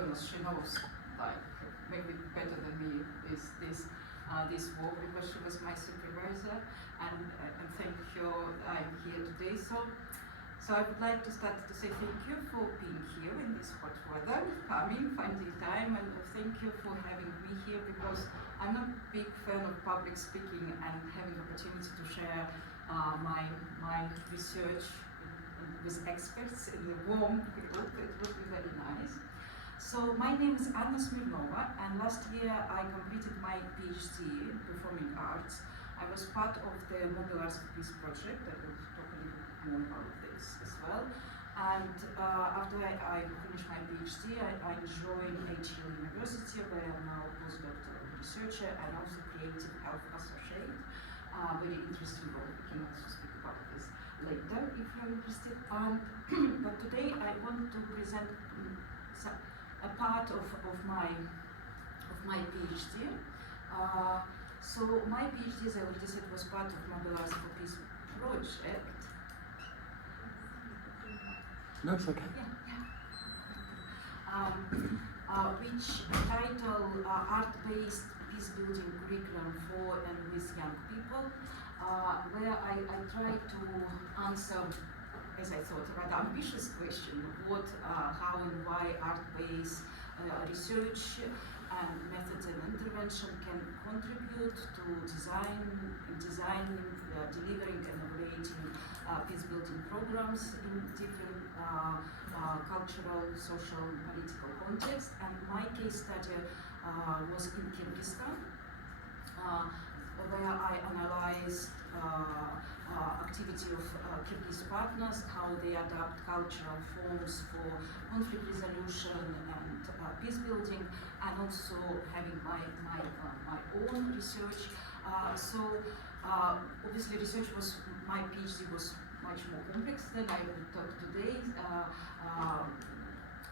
honest, she knows like maybe better than me this work because she was my supervisor, and thank you, I'm here today. So I would like to start to say thank you for being here in this hot weather, coming, finding time, and thank you for having me here because I'm a big fan of public speaking and having the opportunity to share my research with experts in the warm group. It would be very nice. So my name is Smirnova, and last year I completed my PhD in performing arts. I was part of the Mobile Arts for Peace project. I will talk a little more about this as well. And after I finished my PhD, I joined HL University, where I'm now a postdoctoral researcher and also creative health associate. Very interesting role. We can also speak about this later if you're interested. But today I want to present a part of my PhD. So my PhD, as I already said, was part of Mobile Arts for Peace project. No, it's okay. Which title Art-Based Peacebuilding Curriculum for and with Young People, where I try to answer, as I thought, a rather ambitious question: what, how, and why art-based research and methods and intervention can contribute to designing, delivering, and evaluating peace-building programs in different cultural, social, political contexts. And my case study was in Kyrgyzstan, where I analyzed activity of Kyrgyz partners, how they adapt cultural forms for conflict resolution and peace building, and also having my own research. Obviously my PhD was much more complex than I will talk today.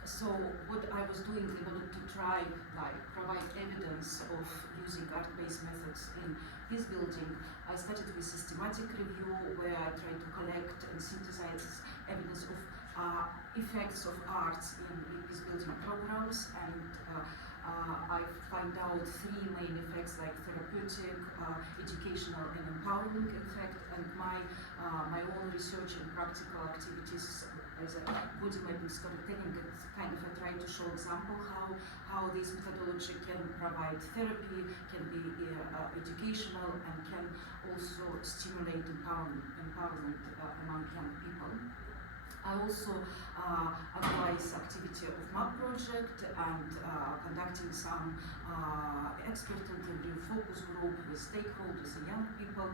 So what I was doing in order to try provide evidence of using art-based methods in peace building, I started with systematic review, where I tried to collect and synthesize evidence of effects of arts in peace building programs, and I find out three main effects, like therapeutic, educational, and empowering effect. And my own research and practical activities as a body mapping storytelling, I try to show example how this methodology can provide therapy, can be educational, and can also stimulate empowerment among young people. I also analyze activity of MAP project and conducting some expert interview focus group with stakeholders and young people,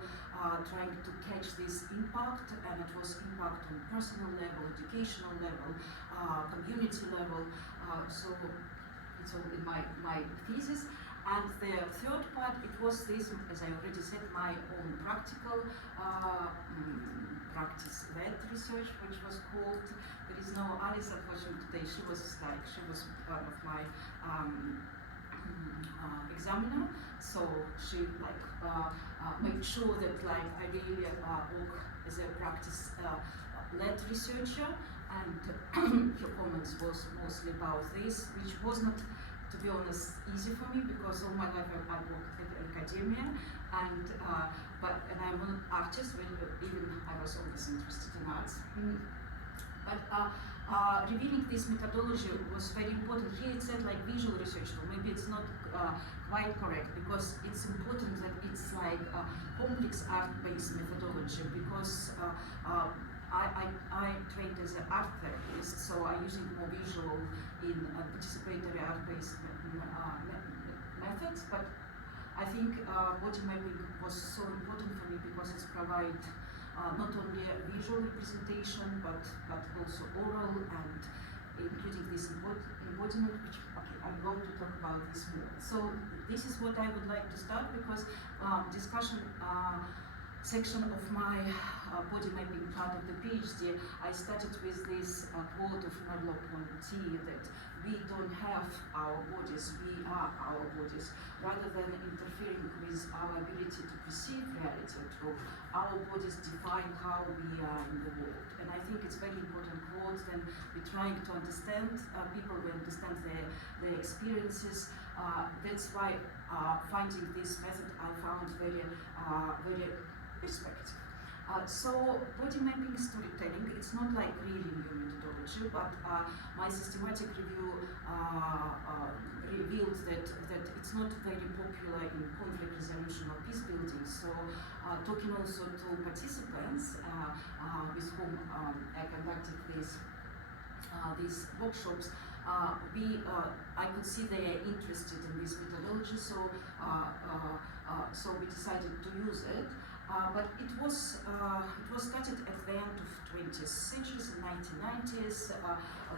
trying to catch this impact, and it was impact on personal level, educational level, community level. So it's all in my thesis. And the third part, it was this, as I already said, my own practical practice-led research, which was called. There is no Alice, unfortunately, today. She was one of my examiner. So she made sure that I really work as a practice-led researcher, and her comments was mostly about this, which was not, to be honest, easy for me, because all my life I worked at academia, and I'm an artist, even I was always interested in arts. But revealing this methodology was very important. Here it said visual research tool. Maybe it's not quite correct, because it's important that it's complex art-based methodology, because I trained as an art therapist, so I'm using more visual in participatory art-based methods. But I think body mapping was so important for me, because it's provide not only a visual representation, but also oral, and including this embodiment, which I'm going to talk about this more. So this is what I would like to start, because discussion section of my body mapping part of the PhD, I started with this quote of Merleau-Ponty that we don't have our bodies, we are our bodies. Rather than interfering with our ability to perceive reality at all, our bodies define how we are in the world. And I think it's very important quote when we're trying to understand people, we understand their experiences. That's why finding this method I found very perspective. So body mapping storytelling, it's not like really new methodology, but my systematic review revealed that it's not very popular in conflict resolution or peace building. So talking also to participants with whom I conducted these workshops, I could see they are interested in this methodology, so we decided to use it. But it was started at the end of 20th century, in 1990s.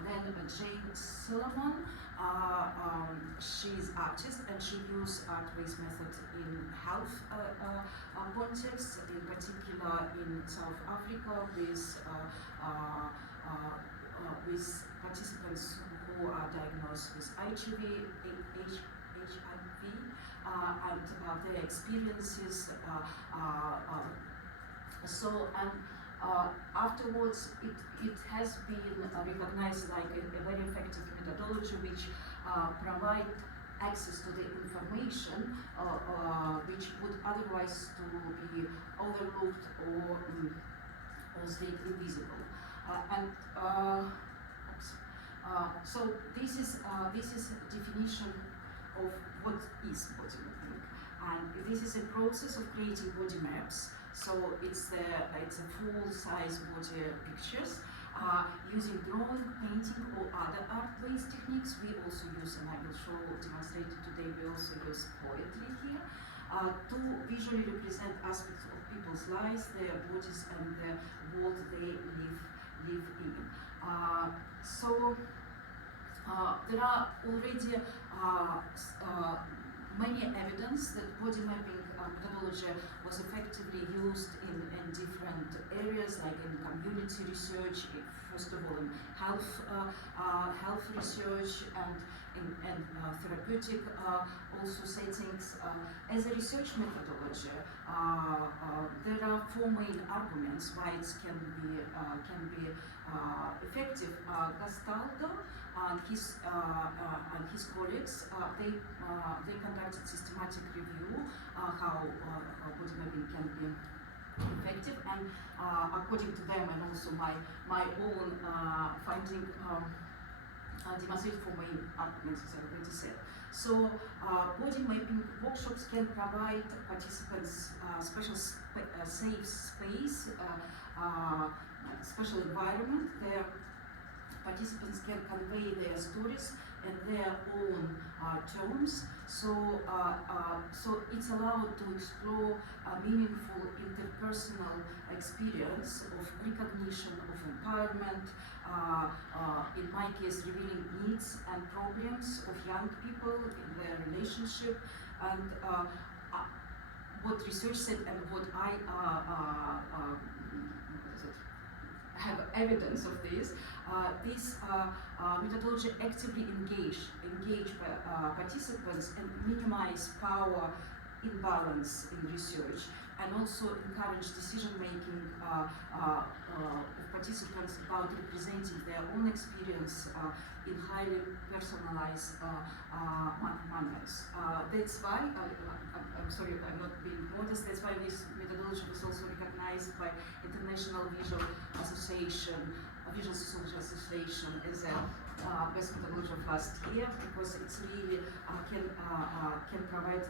Then Jane Solomon, she's artist and she used art-based method in health context, in particular in South Africa with participants who are diagnosed with HIV, and their experiences. Afterwards, it has been recognized like a very effective methodology which provide access to the information which would otherwise to be overlooked or stay invisible. So this is definition of what is body mapping, and this is a process of creating body maps. So it's a full-size body pictures using drawing, painting, or other art-based techniques. We also use, and I will demonstrate it today. We also use poetry here to visually represent aspects of people's lives, their bodies, and the world they live in. There are already many evidence that body mapping methodology was effectively used in different areas, like in community research, first of all in health research, and in therapeutic also settings. As a research methodology, there are four main arguments why it can be effective. Castaldo and his colleagues, they conducted systematic review how body mapping can be effective, and according to them, and also my own finding, demonstrate four main arguments, as I already said. So body mapping workshops can provide participants special safe space, special environment. Their participants can convey their stories in their own terms. So it's allowed to explore a meaningful interpersonal experience of recognition of empowerment, in my case revealing needs and problems of young people in their relationship, and what research said and what I have evidence of this. This methodology actively engage participants and minimize power imbalance in research, and also encourage decision-making of participants about representing their own experience in highly personalized manners. That's why, I'm sorry if I'm not being modest, that's why this methodology was also recognized by International Visual Association, Visual Sociology Association, as a best methodology of last year, because it's really can provide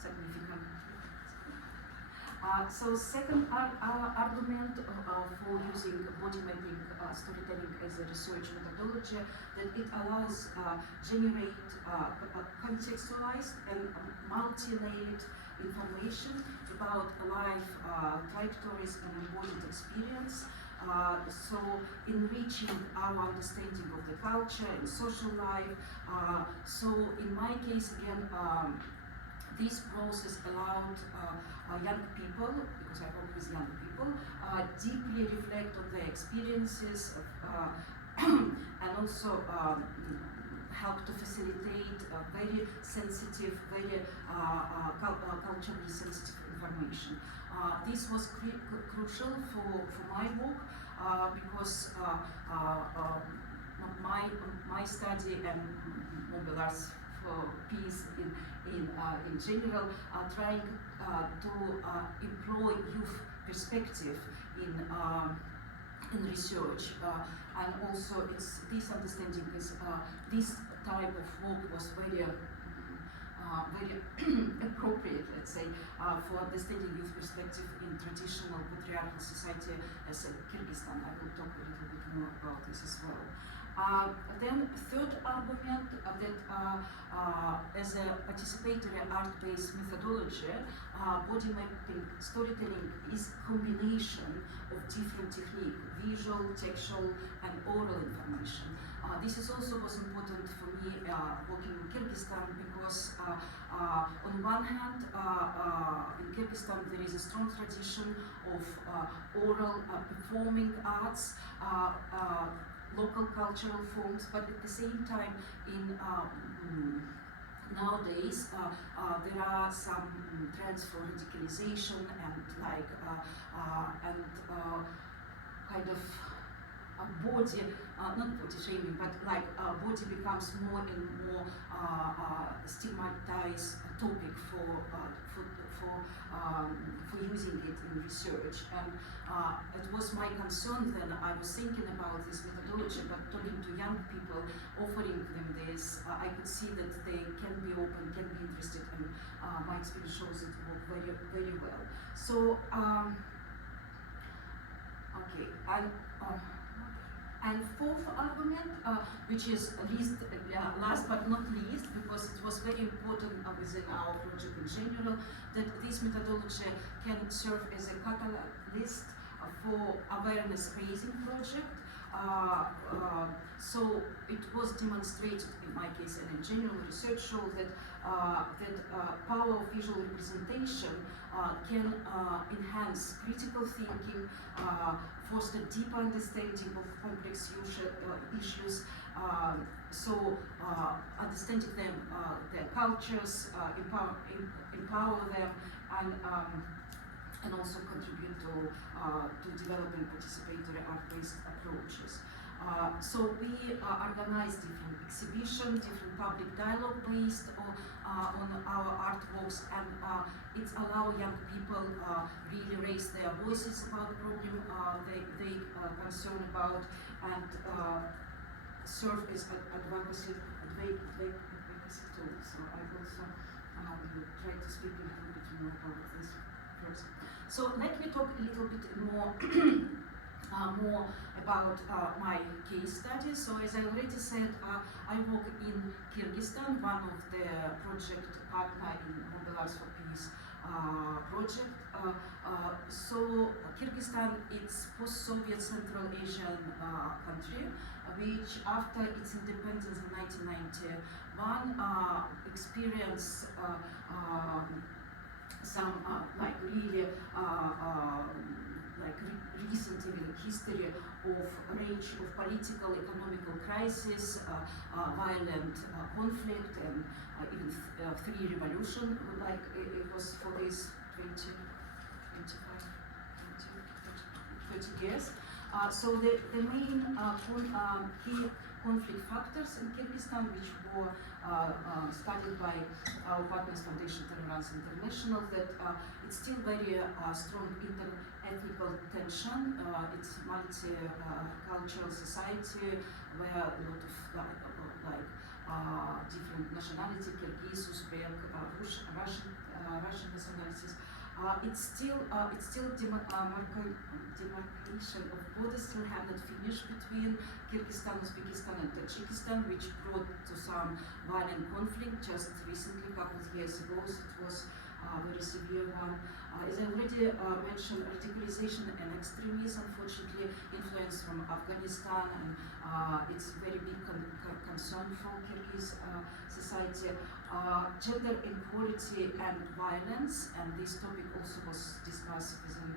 significant. So second argument for using body mapping storytelling as a research methodology, that it allows generate contextualized and multi-layered information about life trajectories and embodied experience. So enriching our understanding of the culture and social life. So in my case, again, This process allowed young people, because I work with young people, deeply reflect on their experiences and also help to facilitate very sensitive, very culturally sensitive information. This was crucial for my work because my study and mobilize for peace in general are trying to employ youth perspective in research, and also this understanding is this type of work was very appropriate, let's say, for understanding youth perspective in traditional patriarchal society as Kyrgyzstan. I will talk a little bit more about this as well. Then third argument that as a participatory art-based methodology, body mapping storytelling is combination of different techniques, visual, textual, and oral information. This is also was important for me working in Kyrgyzstan because on one hand, in Kyrgyzstan there is a strong tradition of oral performing arts, local cultural forms, but at the same time in nowadays there are some trends for radicalization and kind of body, not body shaming, but body becomes more and more stigmatized topic for using it in research. And it was my concern then. I was thinking about this methodology, but talking to young people, offering them this, I could see that they can be open, can be interested, and my experience shows it work very, very well. So, okay, and fourth argument, which is last but not least, because it was very important within our project in general, that this methodology can serve as a catalyst for awareness raising project. So it was demonstrated in my case and in general research shows that power of visual representation can enhance critical thinking, foster deeper understanding of complex issues, so understanding them, their cultures, empower them, and also contribute to developing participatory art-based approaches. So we organize different exhibitions, different public dialogue based on our artworks, and it allows young people really raise their voices about the problem they concerned about, and serve as advocacy tool. So I also will try to speak a little bit more about this first. So let me talk a little bit more more about my case study. So as I already said, I work in Kyrgyzstan, one of the project partner in Mobilize for Peace project. So Kyrgyzstan, it's post-Soviet Central Asian country, which after its independence in 1991 experienced some really recent history of range of political, economical crisis, violent conflict, and even three revolution, it was for these 30 years. So the main key conflict factors in Kyrgyzstan, which were studied by our partners Foundation Tolerance International, that it's still very strong inter-ethnical tension. It's multi-cultural society where a lot of different nationality, Kyrgyz, Uzbek, Russian nationalities. It's still demarcation of borders still have not finished between Kyrgyzstan, Uzbekistan, and Tajikistan, which brought to some violent conflict just recently, a couple of years ago. So it was very severe one. As I already mentioned, radicalization and extremism, unfortunately, influence from Afghanistan, and it's a very big concern for Kyrgyz society. Gender inequality and violence, and this topic also was discussed within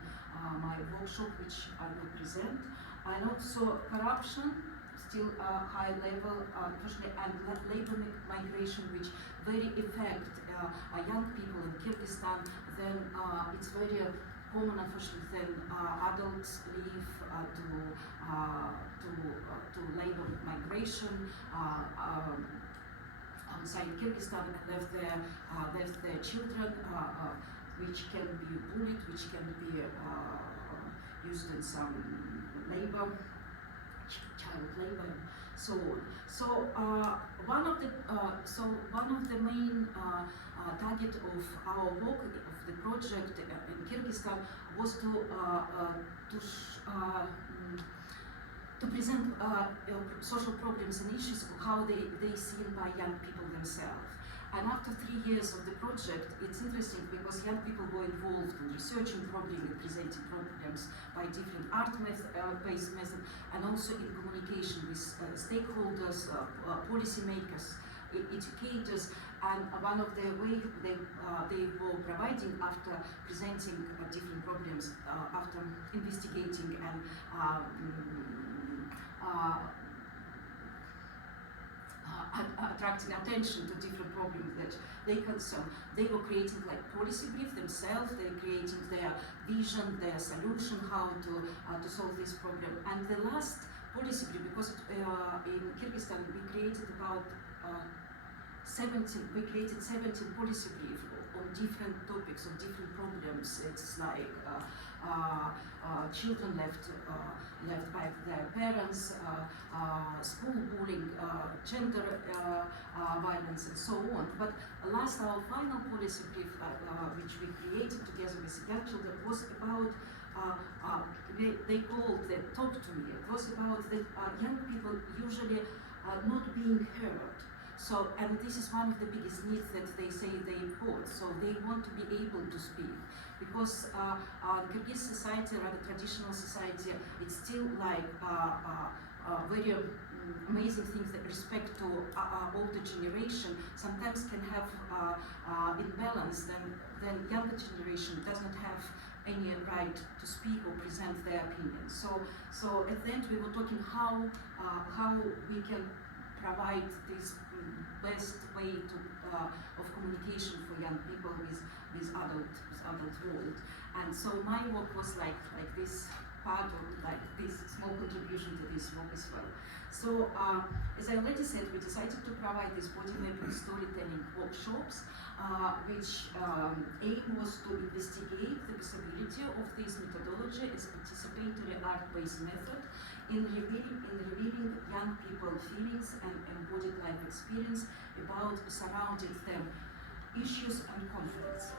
my workshop, which I will present. And also corruption, still high level, unfortunately, and labor migration, which very affect young people in Kyrgyzstan. Then it's very common, unfortunately, then adults leave to labor migration outside Kyrgyzstan and left their children, which can be bullied, which can be used in some labor, child labor, and so on. So one of the main target of our work of the project in Kyrgyzstan was to present social problems and issues, how they seen by young people themselves. And after 3 years of the project, it's interesting because young people were involved in researching problems and presenting problems by different art-based methods, and also in communication with stakeholders, policymakers, educators. And one of the ways they were providing after presenting different problems, after investigating and attracting attention to different problems that they concern. They were creating like policy brief themselves, they're creating their vision, their solution, how to solve this problem. And the last policy brief, because in Kyrgyzstan we created about 17 policy briefs on different topics, on different problems. It's like children left by their parents, school bullying, gender violence, and so on. But last, our final policy brief, which we created together with young children, was about they called the Talk to Me. It was about the young people usually not being heard. So, and this is one of the biggest needs that they say they hold. So they want to be able to speak, because Kyrgyz society, rather traditional society, it's still like very amazing things that respect to older generation sometimes can have imbalance. Then younger generation does not have any right to speak or present their opinions. So at the end we were talking how we can provide this best way of communication for young people with adult world. And so my work was like this part of like this small contribution to this work as well. So as I already said, we decided to provide these body mapping storytelling workshops, which aim was to investigate the possibility of this methodology as participatory art-based method in revealing young people's feelings and embodied life experience about surrounding them issues and conflicts.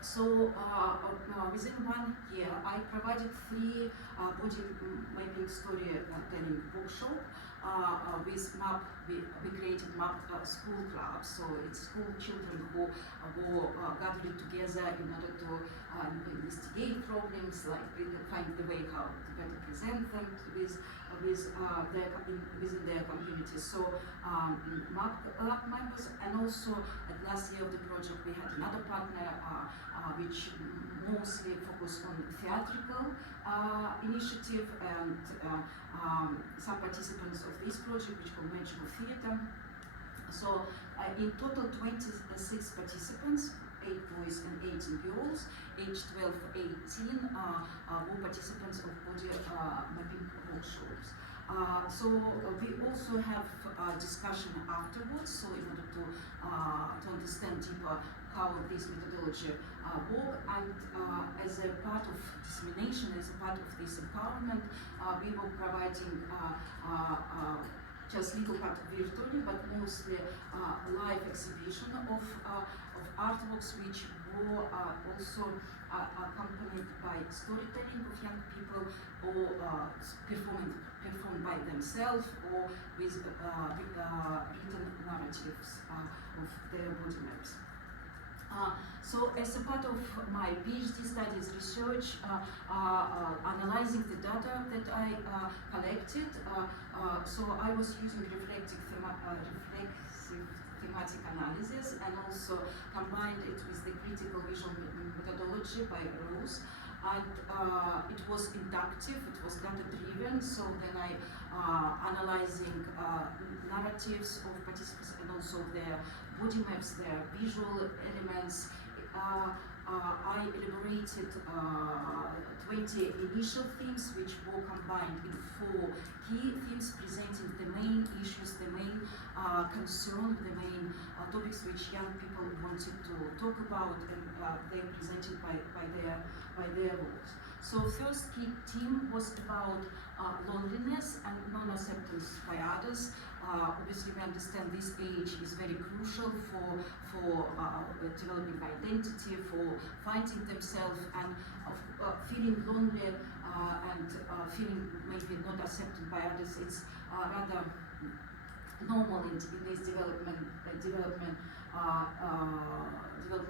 So within 1 year, I provided 3 body mapping storytelling workshop with MAP. We created MAP school clubs. So it's school children who gathered together in order to investigate problems, like find the way how to better present them within their community. So MAP club members, and also at last year of the project we had another partner which mostly focused on theatrical initiative, and some participants of this project, which called Magical Theatre. So in total 26 participants, 8 boys and 18 girls, aged 12 to 18, were participants of body mapping workshops. So we also have discussion afterwards, so in order to understand deeper how this methodology works, and as a part of dissemination, as a part of this empowerment, we were providing just little part virtually, but mostly live exhibition of artworks, which were also accompanied by storytelling of young people, or performed by themselves, or with written narratives of their body maps. So as a part of my PhD studies research, analyzing the data that I collected, so I was using reflexive thematic analysis and also combined it with the critical visual methodology by Rose. And it was inductive, it was data-driven, so then I analyzing narratives of participants and also their body maps, their visual elements. I elaborated 20 initial themes which were combined in 4 key themes presenting the main issues, the main concern, the main topics which young people wanted to talk about, and they presented by their words. So first key theme was about loneliness and non-acceptance by others. Obviously, we understand this age is very crucial for developing identity, for finding themselves, and feeling lonely and feeling maybe not accepted by others. It's rather normal in this development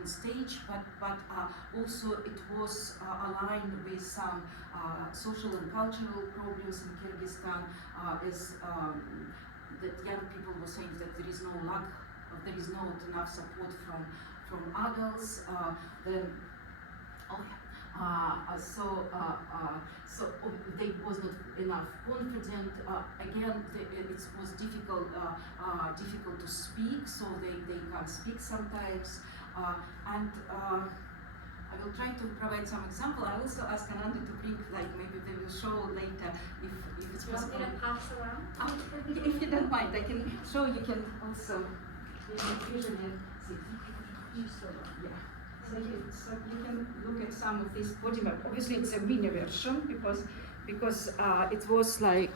stage, but also it was aligned with some social and cultural problems in Kyrgyzstan, as that young people were saying that there is not enough support from adults. So they was not enough confident. Again, it was difficult to speak, so they can't speak sometimes. And I will try to provide some example. I also asked Ananda to bring, like, maybe they will show later if it's possible. You want me to pass around? If you don't mind, I can show. You can also usually see. Yeah. So you can look at some of this body map. Obviously, it's a mini version because it was like.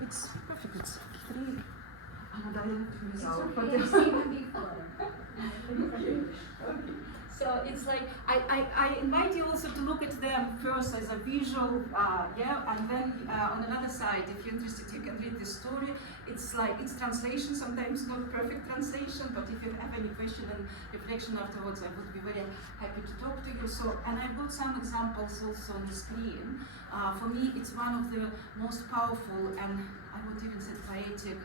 It's perfect. It's 3. And I have to use our So it's like I invite you also to look at them first as a visual, and then on another side, if you're interested, you can read the story. It's like it's translation, sometimes not perfect translation, but if you have any question and reflection afterwards, I would be very happy to talk to you. So, and I've got some examples also on the screen. For me, it's one of the most powerful and I would even say poetic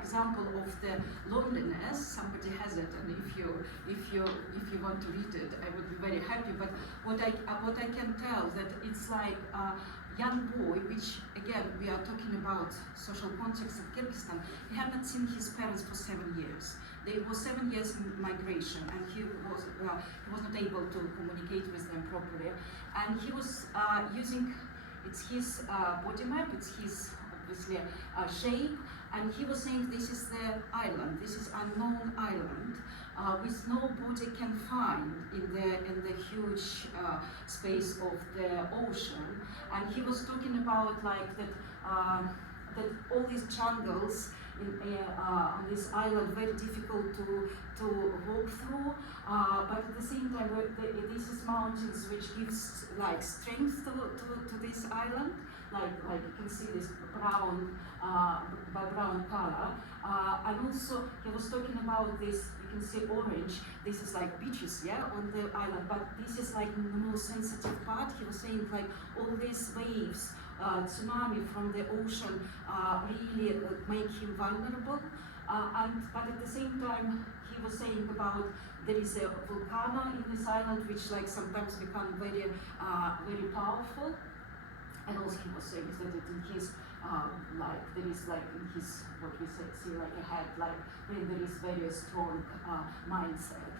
example of the loneliness. Somebody has it, and if you want to read it, I would be very happy. But what I can tell that it's like a young boy, which again we are talking about social context of Kyrgyzstan. He had not seen his parents for 7 years. They were 7 years in migration, and he was not able to communicate with them properly. And he was using it's his body map, it's his obviously shape, and he was saying this is the island, this is unknown island, which nobody can find in the huge space of the ocean. And he was talking about like that all these jungles on this island very difficult to walk through, but at the same time this is mountains which gives like strength to this island. Like you can see this brown color, and also he was talking about this. You can see orange. This is like beaches, on the island. But this is like the most sensitive part. He was saying like all these waves, tsunami from the ocean, really make him vulnerable. But at the same time, he was saying about there is a volcano in this island which like sometimes become very powerful. And also he was saying that in his there is like in his what we see like a head, like there is very strong mindset.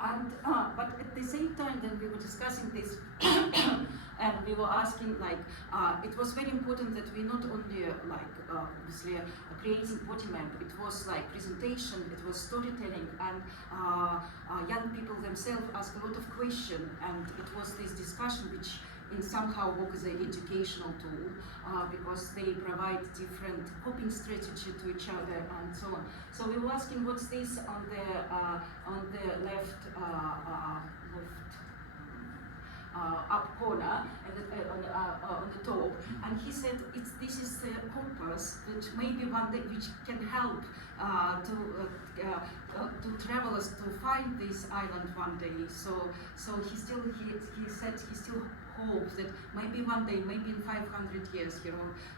And but at the same time, then we were discussing this, and we were asking like it was very important that we not only obviously creating body map. It was like presentation, it was storytelling, and young people themselves asked a lot of questions, and it was this discussion which in somehow work as an educational tool because they provide different coping strategy to each other and so on. So we were asking what's this on the left up corner and on the top, and he said this is the compass which maybe one day which can help to travelers to find this island one day. So he said he still hopes that maybe one day, maybe in 500 years,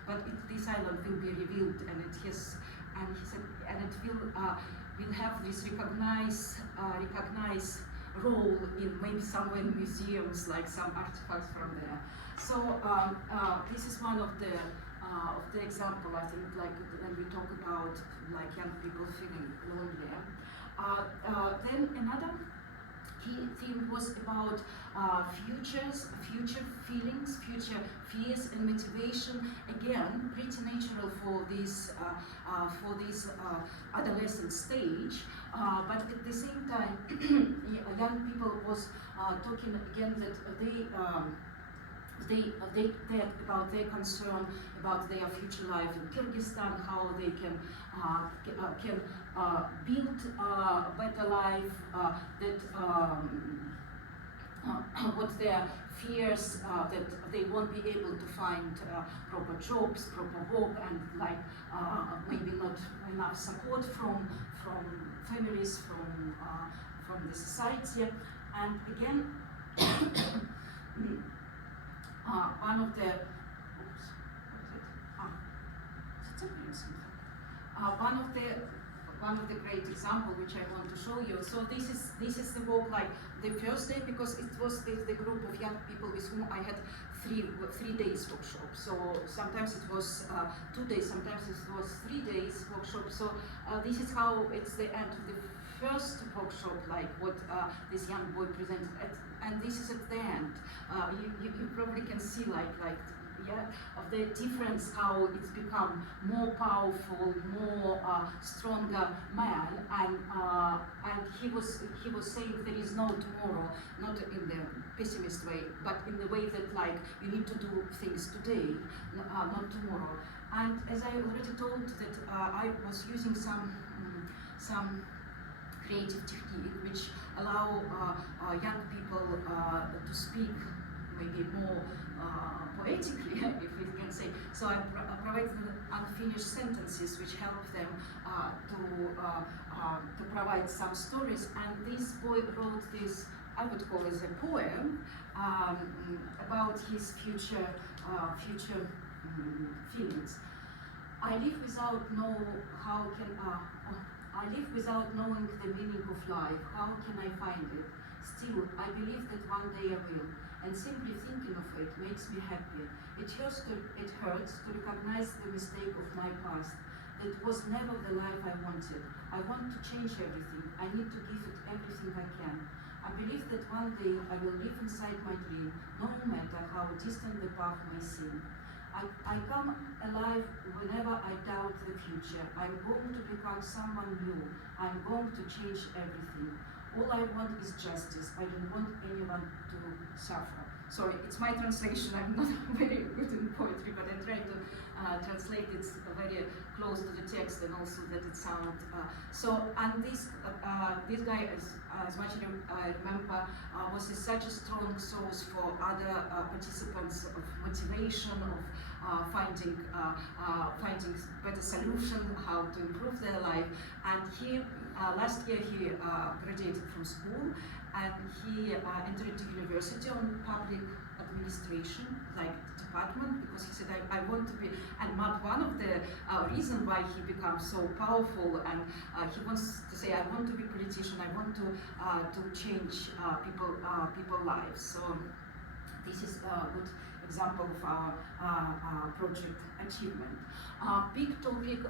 but this island will be revealed, and it has, and he said, and it will have this recognized role in maybe somewhere in museums, like some artifacts from there. So this is one of the example, I think, like when we talk about like young people feeling lonely. Then another key theme was about future feelings, future fears and motivation. Again, pretty natural for this adolescent stage. But at the same time, young people was talking again that they about their concern about their future life in Kyrgyzstan, how they can build a better life, what their fears that they won't be able to find proper jobs, proper work, and like maybe not enough support from families, from the society. And again, one of the great example which I want to show you. So this is the work like the first day, because it was the group of young people with whom I had three days workshop. So sometimes it was 2 days, sometimes it was 3 days workshop. So this is how it's the end of the first workshop, like what this young boy presented, and this is at the end. You probably can see of the difference, how it's become more powerful, more stronger man, and he was saying there is no tomorrow, not in the pessimist way, but in the way that like you need to do things today, not tomorrow. And as I already told that I was using some creative technique which allow young people to speak maybe more poetically, if we can say. So I provide them unfinished sentences which help them to provide some stories. And this boy wrote this, I would call it a poem, about his future feelings. I live without knowing the meaning of life. How can I find it? Still, I believe that one day I will. And simply thinking of it makes me happy. It hurts to recognize the mistake of my past. It was never the life I wanted. I want to change everything. I need to give it everything I can. I believe that one day I will live inside my dream, no matter how distant the path may seem. I come alive whenever I doubt the future. I'm going to become someone new. I'm going to change everything. All I want is justice. I don't want anyone to suffer. Sorry, it's my translation. I'm not very good in poetry, but I'm trying to translate it very close to the text, and also that it sounds. And this guy, as much as I remember, was such a strong source for other participants of motivation, of finding better solution, how to improve their life. And he last year he graduated from school, and he entered into university on public administration, like department, because he said I want to be, and one of the reason why he becomes so powerful, and he wants to say I want to be politician, I want to change people's lives. So this is a good example of our project achievement. Big topic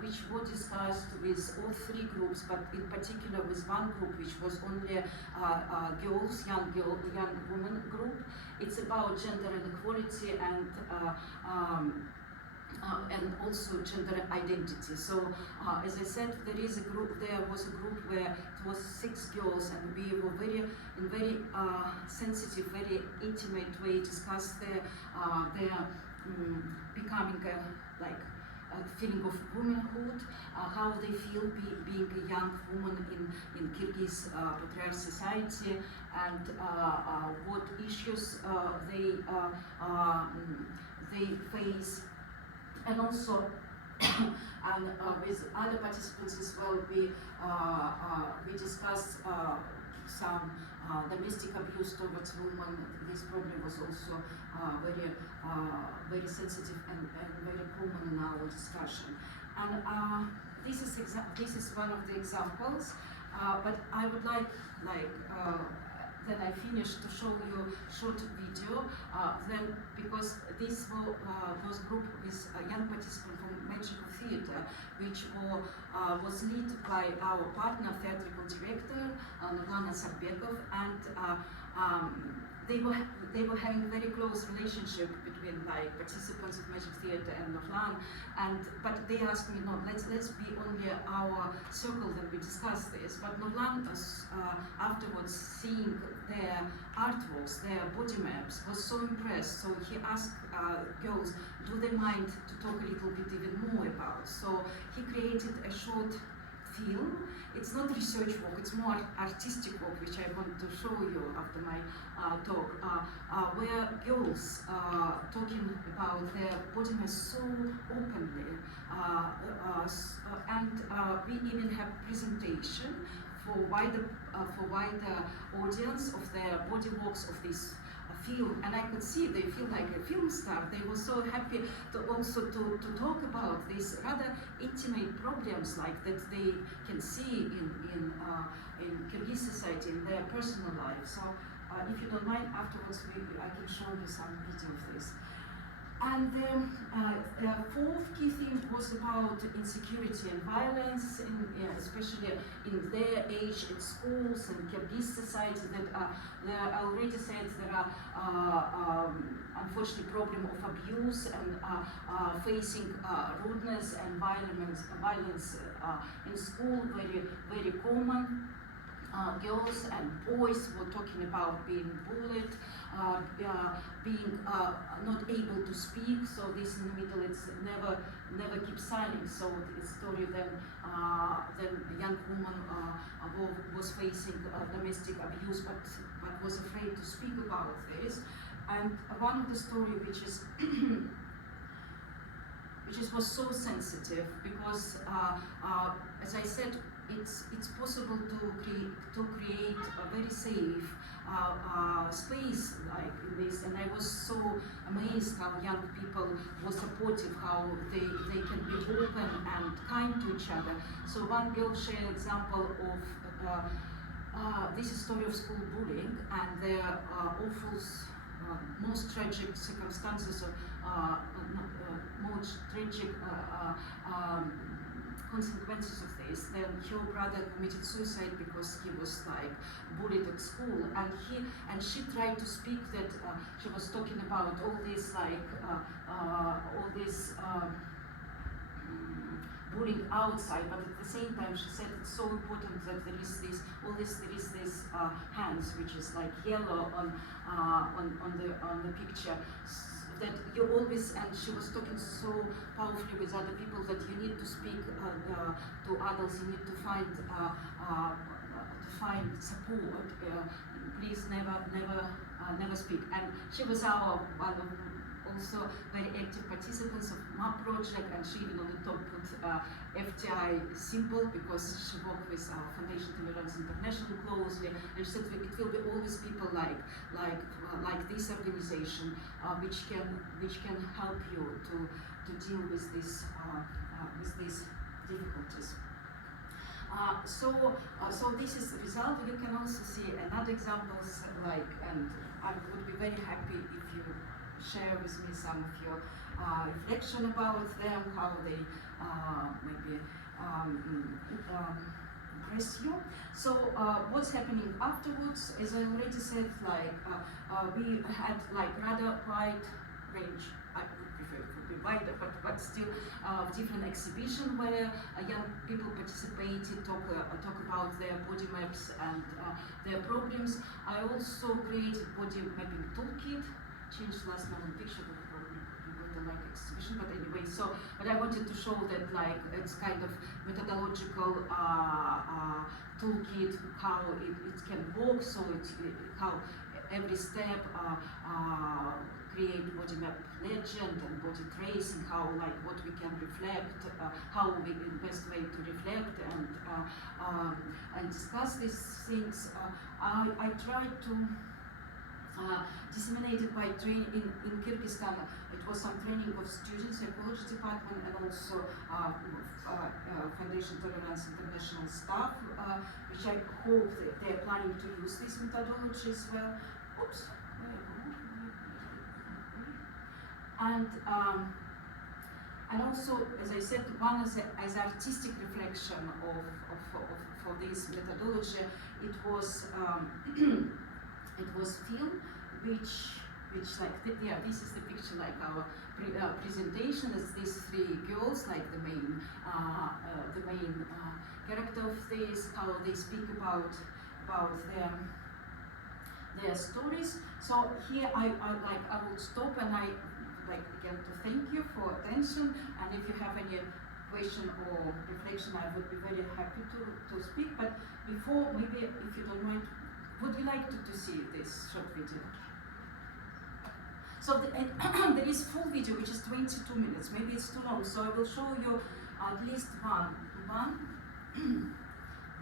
which was discussed with all three groups, but in particular with one group which was only girls, young women group. It's about gender inequality and also gender identity. So as I said, there was a group where it was 6 girls, and we were in very sensitive, very intimate way discussed their becoming feeling of womanhood, how they feel being a young woman in Kyrgyz patriarchal society, and what issues they face, and also and with other participants as well, we discussed some domestic abuse towards women. This problem was also very sensitive and very common in our discussion. And this is one of the examples. But I would like then I finished to show you short video. Then because this was group with young participants from Magical Theatre, which was led by our partner, theatrical director Nurlan Sarbekov, and they were having very close relationship between participants of Magic Theatre and Nurlan, but they asked me, no, let's be only our circle that we discuss this. But Nurlan was afterwards seeing their artworks, their body maps, was so impressed. So he asked girls, do they mind to talk a little bit even more about? So he created a short film. It's not research work, it's more artistic work, which I want to show you after my talk, where girls talking about their body mass so openly, and we even have presentation for wider audience of their body works of this film, and I could see they feel like a film star. They were so happy to also to talk about these rather intimate problems like that they can see in Kyrgyz society in their personal life. So if you don't mind, afterwards I can show you some video of this. And the fourth key thing was about insecurity and violence, especially in their age at schools and Kyrgyz society. That I already said there are unfortunately problem of abuse and facing rudeness and violence in school, very common. Girls and boys were talking about being bullied, being not able to speak. So this in the middle, it's never keep silent. So the story then a young woman was facing domestic abuse, but was afraid to speak about this. And one of the story which was so sensitive because as I said, it's possible to create a very safe space like this, and I was so amazed how young people were supportive, how they can be open and kind to each other. So one girl shared example of this is story of school bullying and the awful, most tragic circumstances of most tragic consequences of this. Then her brother committed suicide because he was bullied at school, and she tried to speak that she was talking about all this bullying outside, but at the same time she said it's so important that there is this hands which is yellow on the picture. That you always, and she was talking so powerfully with other people that you need to speak to adults, you need to find support. Please never speak. And she was one of also very active participants of MAP project, and she even on the top put FTI symbol because she worked with Foundation Tolerance International closely, and she said it will be always people like this organization which can help you to deal with these difficulties. So this is the result. You can also see another examples and I would be very happy if you share with me some of your reflection about them, how they maybe impress you. So what's happening afterwards, as I already said, we had rather wide range. I would prefer it would be wider, but still different exhibition where young people participated, talk about their body maps and their problems. I also created body mapping toolkit. Changed last moment picture, but probably we got a like exhibition, but anyway, but I wanted to show that like it's kind of methodological toolkit, how it can work, so how every step create body map legend and body tracing, how like what we can reflect, how we the best way to reflect and discuss these things. I tried to disseminate it by training in Kyrgyzstan. It was some training of students, psychology department, and also Foundation Tolerance International staff, which I hope that they are planning to use this methodology as well. Oops. And also, as I said, one as artistic reflection for this methodology, it was it was film, which like this is the picture like our presentation. It's these three girls, like the main character of this, how they speak about their stories. So here I will stop, and I like again to thank you for attention, and if you have any question or reflection, I would be very happy to speak. But before, maybe if you don't mind, would you like to see this short video? So there is full video, which is 22 minutes. Maybe it's too long, so I will show you at least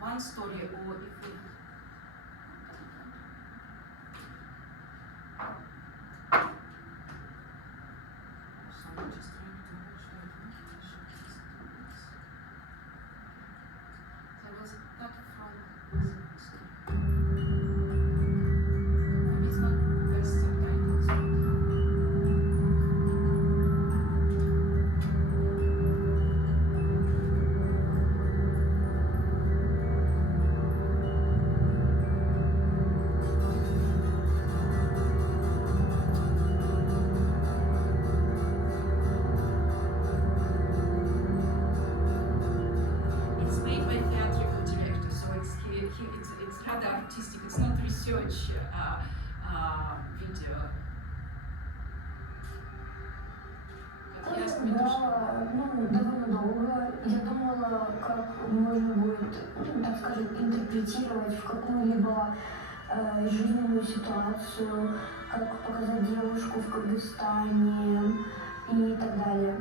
one story, or if we artistic, it's not research video. Довольно долго. Я думала, как можно будет, так скажем, интерпретировать в какую-либо жизненную ситуацию, как показать девушку в Кыргызстане и так далее.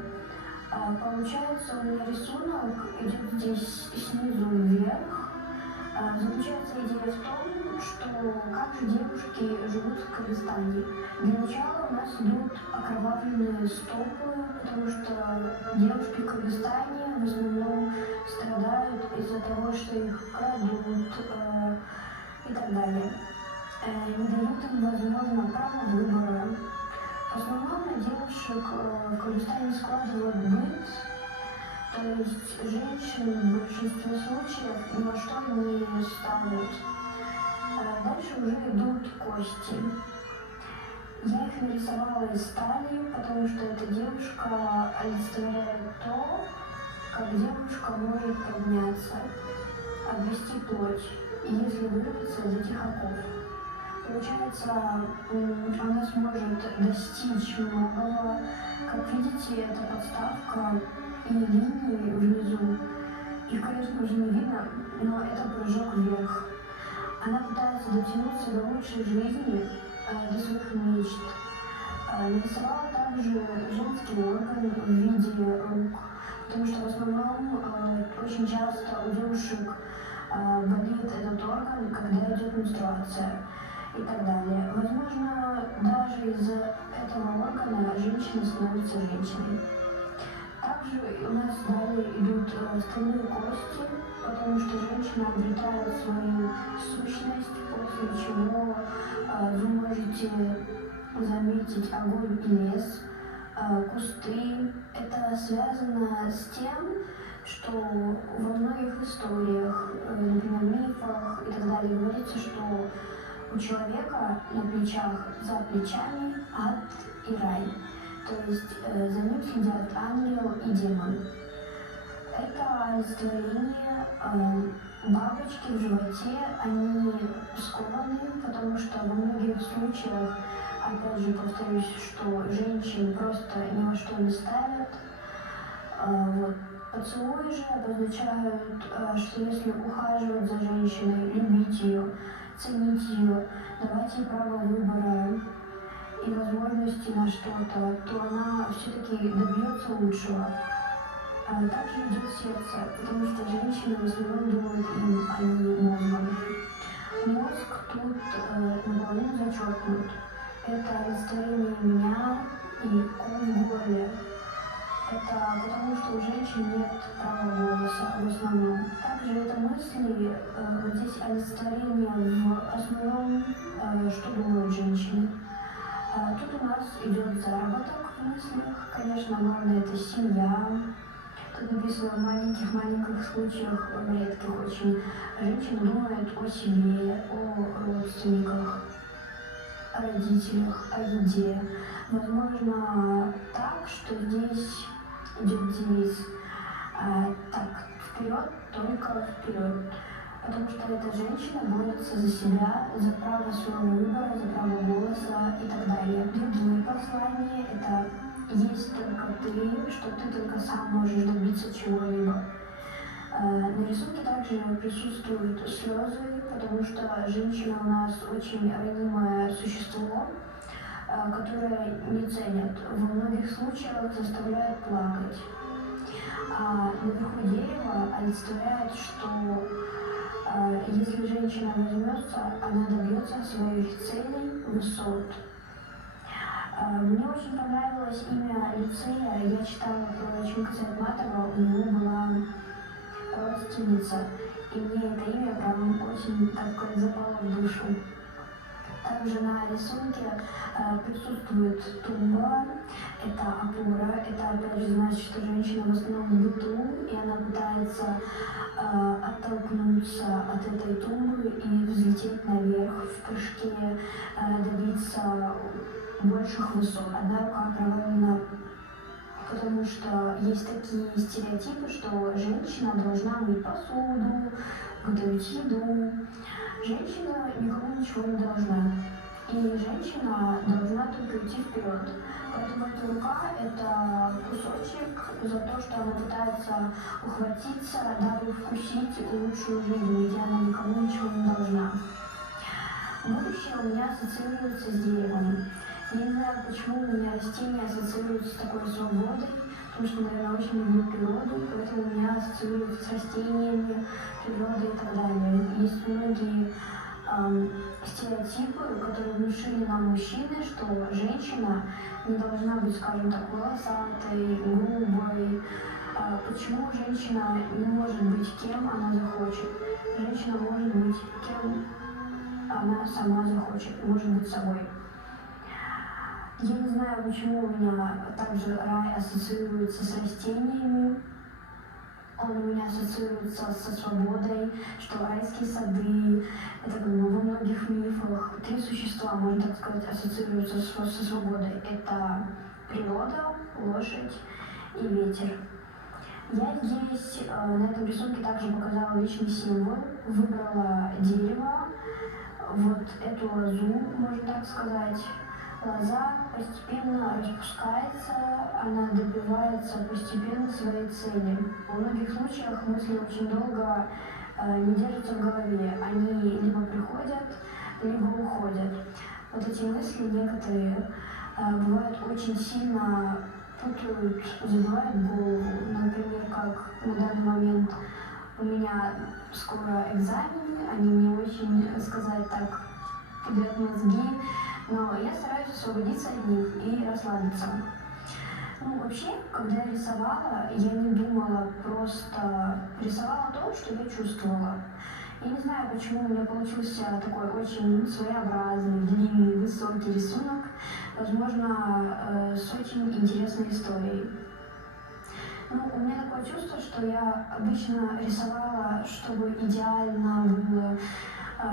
Получается, у меня рисунок идет здесь снизу вверх. Заключается идея в том, что как же девушки живут в Кыргызстане. Для начала у нас идут окровавленные стопы, потому что девушки в Кыргызстане в основном страдают из-за того, что их крадут и так далее. Не дают им, возможно, право выбора. В основном на девушек в Кыргызстане складывают быт. То есть женщин в большинстве случаев ни во что не ставят. Дальше уже идут кости. Я их нарисовала из стали, потому что эта девушка олицетворяет то, как девушка может подняться, обвести плоть, если вырваться из этих оков. Получается, она сможет достичь многого. Как видите, это подставка и линии внизу. Их, конечно же, не видно, но это прыжок вверх. Она пытается дотянуться до лучшей жизни, до своих мечт. Нарисовала также женский орган в виде рук, потому что в основном очень часто у девушек болит этот орган, когда идет менструация и так далее. Возможно, даже из-за этого органа женщина становится женщиной. Также у нас далее идут стальные кости, потому что женщина обретает свою сущность, после чего вы можете заметить огонь и лес, кусты. Это связано с тем, что во многих историях, например, мифах и так далее, говорится, что у человека на плечах, за плечами ад и рай. То есть за ним следят ангел и демон. Это олицетворение бабочки в животе, они скованы, потому что во многих случаях опять же повторюсь, что женщин просто ни во что не ставят. Вот. Поцелуи же обозначают, что если ухаживать за женщиной, любить ее, ценить ее, давать ей право выбора и возможности на что-то, то она все-таки добьется лучшего. Также идет сердце, потому что женщины в основном думают им, а не мозгом. Мозг тут наполовину зачеркнут. Это олицетворение меня и ком в горле. Это потому, что у женщин нет права голоса в основном. Также это мысли, вот здесь олицетворение в основном, что думают женщины. Тут у нас идет заработок в мыслях, конечно, главное это семья. Тут написано в маленьких случаях, в редких очень, женщина думает о себе, о родственниках, о родителях, о еде. Возможно так, что здесь идет девиз так, вперед, только вперед. Потому что эта женщина борется за себя, за право своего выбора, за право голоса и так далее. Другие послания – это есть только ты, что ты только сам можешь добиться чего-либо. На рисунке также присутствуют слезы, потому что женщина у нас очень ранимое существо, которое не ценят. Во многих случаях заставляет плакать. А наверху дерева олицетворяет, что если женщина возьмется, она добьется своих целей, высот. Мне очень понравилось имя лицея. Я читала про Чингиза Айтматова, у него была родственница, и мне это имя прям очень так запало в душу. Также на рисунке присутствует тумба, это опора, это опять же значит, что женщина в основном в быту, и она пытается оттолкнуться от этой тумбы и взлететь наверх в прыжке, добиться больших высот. Одна рука окровавлена, потому что есть такие стереотипы, что женщина должна мыть посуду, готовить еду. Женщина никому ничего не должна. И женщина должна только идти вперед. Поэтому эта рука – это кусочек за то, что она пытается ухватиться, дабы вкусить лучшую жизнь, где она никому ничего не должна. Будущее у меня ассоциируется с деревом. Я не знаю, почему у меня растения ассоциируются с такой свободой, потому что, наверное, очень люблю природу, поэтому у меня ассоциируются с растениями, природой и так далее. Есть многие стереотипы, которые внушили нам мужчины, что женщина не должна быть, скажем так, волосатой, грубой. Почему женщина не может быть кем она захочет? Женщина может быть кем она сама захочет, может быть собой. Я не знаю, почему у меня также рай ассоциируется с растениями. Он у меня ассоциируется со свободой, что райские сады, это во многих мифах, три существа, можно так сказать, ассоциируются со свободой. Это природа, лошадь и ветер. Я здесь на этом рисунке также показала личный символ, выбрала дерево, вот эту лозу, можно так сказать. Лоза постепенно распускается, она добивается постепенно своей цели. В многих случаях мысли очень долго не держатся в голове. Они либо приходят, либо уходят. Вот эти мысли некоторые бывают очень сильно путают, забивают голову. Например, как на данный момент у меня скоро экзамены, они мне очень, сказать так, пудрят мозги. Но я стараюсь освободиться от них и расслабиться. Ну, вообще, когда я рисовала, я не думала, просто рисовала то, что я чувствовала. Я не знаю, почему у меня получился такой очень своеобразный, длинный, высокий рисунок, возможно, с очень интересной историей. Ну, у меня такое чувство, что я обычно рисовала, чтобы идеально было,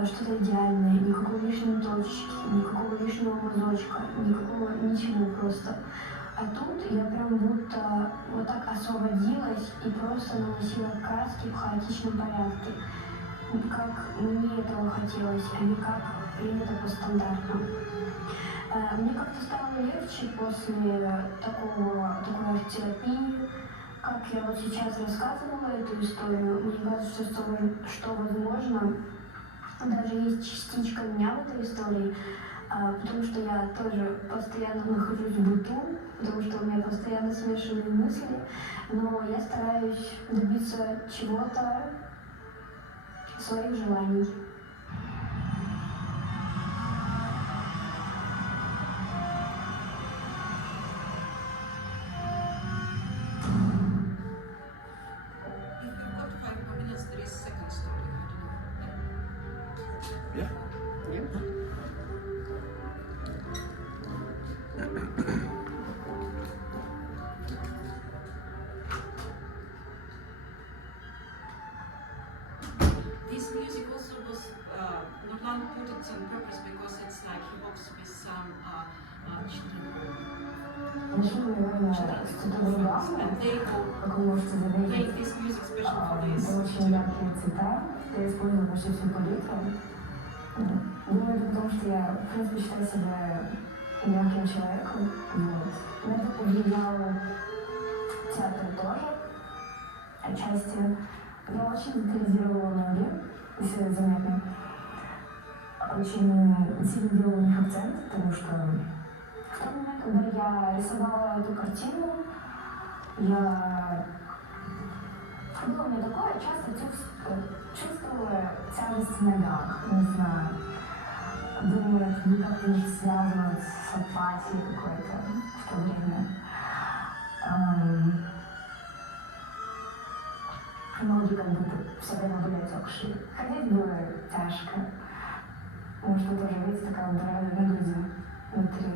что-то идеальное, никакой лишней точки, никакого лишнего мазочка, никакого ничего просто. А тут я прям будто вот так освободилась и просто наносила краски в хаотичном порядке. Как мне этого хотелось, а не как принято по стандарту. Мне как-то стало легче после такой терапии, как я вот сейчас рассказывала эту историю. Мне кажется, что возможно, даже есть частичка меня в этой истории, потому что я тоже постоянно нахожусь в быту, потому что у меня постоянно смешанные мысли, но я стараюсь добиться чего-то, своих желаний. If we've got 5 more minutes, there is second story. I don't know. Yeah. This music also was Nurlan put it on purpose because it's like he works with some Решила, наверное, что-то главное, and they will как вы можете play заметить, this music special for this. это очень яркие цвета, я использую почти всю палитру. Думаю, это потому, что я, в принципе, считаю себя ярким человеком. Вот. На это повлиял театр тоже, отчасти. Я очень детализировала ноги, если это заметно. Очень сильно делала у них акцент, потому что в тот момент, когда я рисовала эту картину, было у меня такое, часто чувствовала тяжесть в ногах, не знаю. Думаю, это никак не связано с апатией какой-то в то время. Ноги как будто все время были отекшие. Ходить было тяжко. Может, вы тоже видите, такая дыра на груди внутри.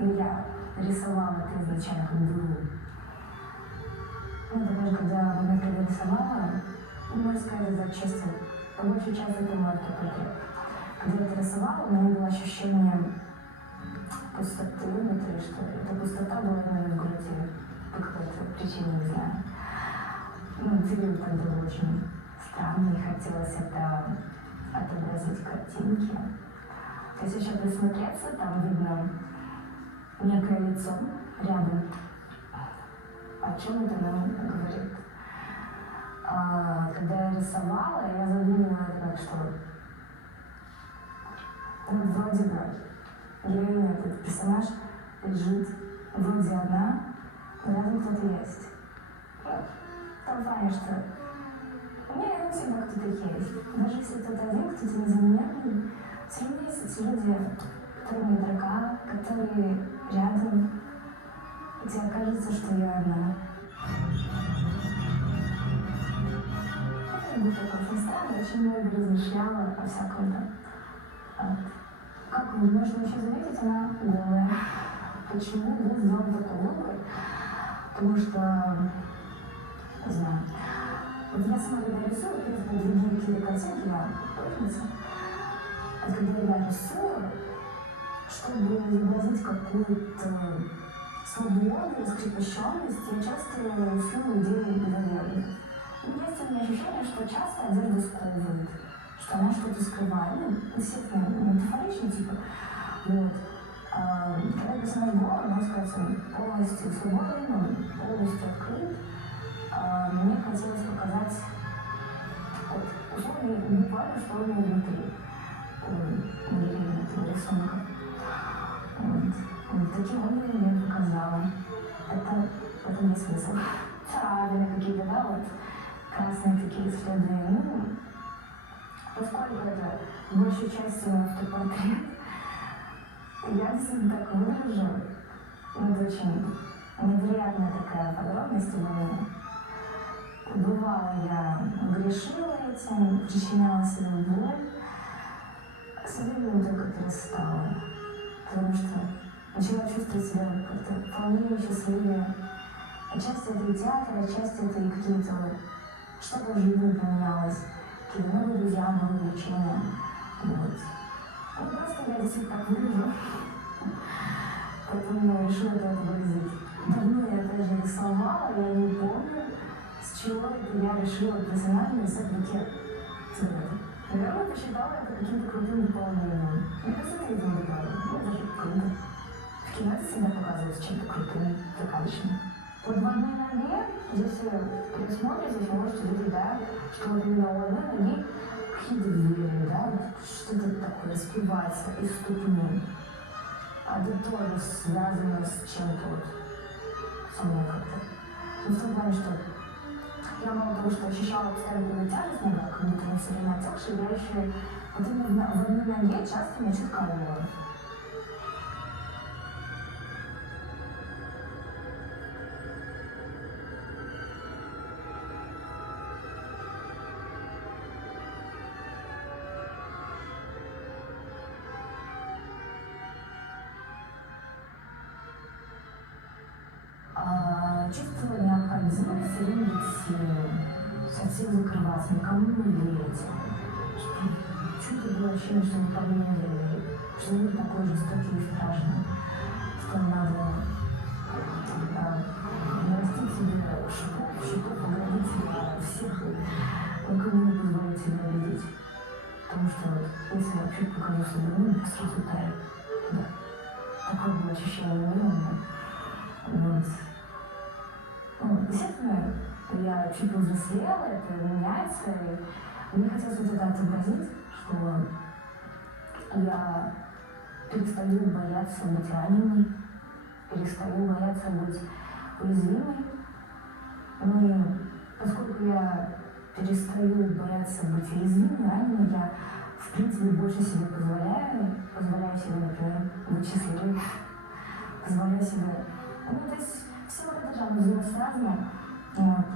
Я рисовала это изначально как дыру. Даже когда рисовала, можно сказать, это отчасти, по большей части это мой автопортрет. Когда я это рисовала, у меня было ощущение пустоты внутри, что ли. Эта пустота была, наверное, в груди по какой-то причине, не знаю. Период тогда был очень странный, хотелось это отобразить в картинке. Если еще присмотреться, там видно некое лицо рядом. О чем это нам говорит? Когда я рисовала, я задумала это так, что вроде бы героиня, этот персонаж лежит вроде одна, но рядом кто-то есть. В том плане, что у меня рядом всегда кто-то есть. Даже если кто-то один, кто-то незаметный, все равно есть эти люди, которые мне дорога, которые рядом, где кажется, что я одна. Это было очень странно, очень много размышляла о всяком там. Как вы можете еще заметить, она голая. Почему был сделан такой выбор? Потому что, не знаю, вот я сама когда рисую, в принципе, другие какие-то картинки, я художница. А когда я рисую, чтобы изобразить какую-то свободу, раскрепощенность, я часто рисую идеи доверия. Есть у меня ощущение, что часто одежда сковывает, что она что-то скрывает. Естественно, метафорично, типа. Вот. Когда персонаж голый, можно сказать, он полностью свободен, он полностью открыт. Мне хотелось показать, вот, условно, буквально, что у него внутри. Героини этого рисунка. Вот. Таким образом я показала. Это в этом есть смысл. Царапины какие-то, да, вот красные такие следы. Поскольку это большей частью мой автопортрет, я действительно так выгляжу. Это очень невероятная такая подробность у меня. Бывало, я грешила этим, причиняла себе боль. Со временем только перестала, потому что начала чувствовать себя как-то вполне счастливее. Отчасти это и театр, отчасти это и какие-то что-то в жизни поменялось, какие-то новые друзья, новые увлечения. Вот. Просто я действительно так выгляжу, поэтому я решила это отобразить. Давно я опять же рисовала, я не помню, с чего это я решила персонально рисовать букет цветов. Наверное, посчитала это каким-то крутым дополнением. Мне кажется, это индивидуально. Ну, это же круто. В кино это всегда показывается чем-то крутым, загадочным. Вот в одной ноге, если пересмотрите, если можете видеть, да, что вот именно у одной ноги какие-то двери, да, что-то такое распевается из ступни. А это тоже связано с чем-то вот со мной как-то. Ну, в том плане, что я мало того, что ощущала постоянную тяжесть нога, как будто она все время отекшая, я еще вот именно в одной ноге часто меня чуть колола. Чувство необходимости видеть, совсем закрываться, никому не верить. Чуть-чуть было ощущение, что никому не верить, что мир такой жестокий и страшный, что надо нарастить себе шипов, оградить себя всех, никому не позволить себя видеть. Потому что если я чуть покажу себе, ну, сразу тает. Да. Такое было ощущение мира. Вот. Ну, естественно, я чуть повзрослела, это меняется, и мне хотелось вот это отобразить, что я перестаю бояться быть раненой, перестаю бояться быть уязвимой. Ну и поскольку я перестаю бояться быть уязвимой, раненой, я в принципе больше себе позволяю себе, например, быть счастливой, позволяю себе, ну, то есть все вот это же оно взаимосвязано, вот,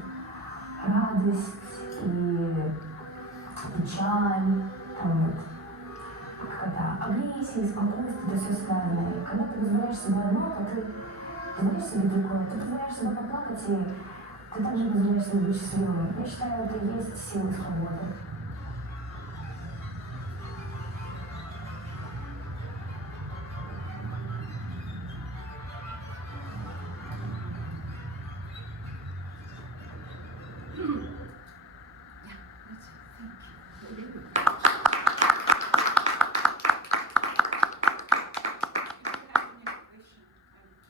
радость и печаль, там вот, какая-то агрессия, спокойствие, это все связано. И когда ты позволяешь себе одно, то ты позволяешь себе другое, ты позволяешь себе поплакать, и ты также позволяешь себе быть счастливым. Я считаю, это и есть сила свободы.